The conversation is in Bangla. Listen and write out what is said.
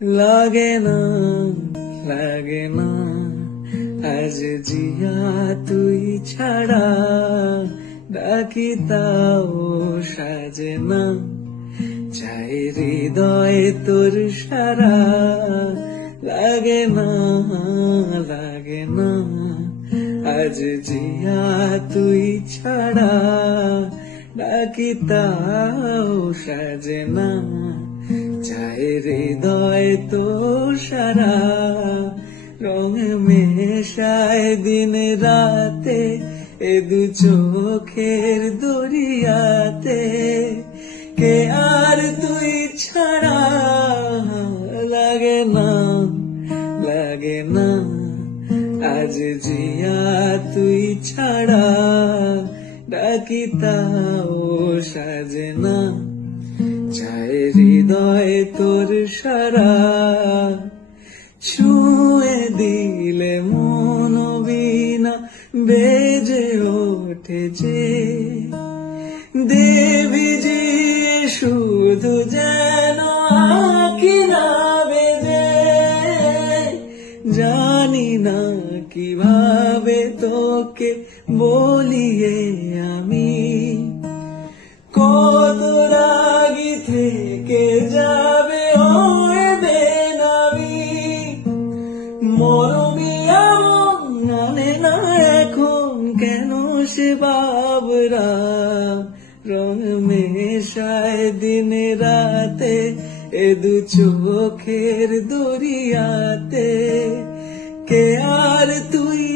লাগে না লাগে না আজ জিয়া তুই ছাড়া, ডাকি তাও সাজে না, চাই হৃদয় তোর সারা। লাগে না আজ জিয়া তুই ছাড়া, ডাকি তাও সাজে না, চাই হৃদয় তোর সারা। রং মেশায় দিন রাতে এ দু চোখের দরিয়াতে, কে আর তুই ছাড়া। লাগে না আজ জিয়া তুই ছাড়া, ডাকি তাও সাজে না, চাই হৃদয় তোর সারা। ছুঁয়ে দিলে মন বীণা বেজে ওঠে যে, দেবী যে শুধু যেন আঁকি না বেজে। জানি না কিভাবে তোকে বলিয়ে আমি, কত রাগি থেকে যাবে ওই বেনামি। মরমি এমন জানে না এখন কেন সে বাবরা, রং মেশায় দিন রাতে এ দু চোখের দরিয়াতে, কে আর তুই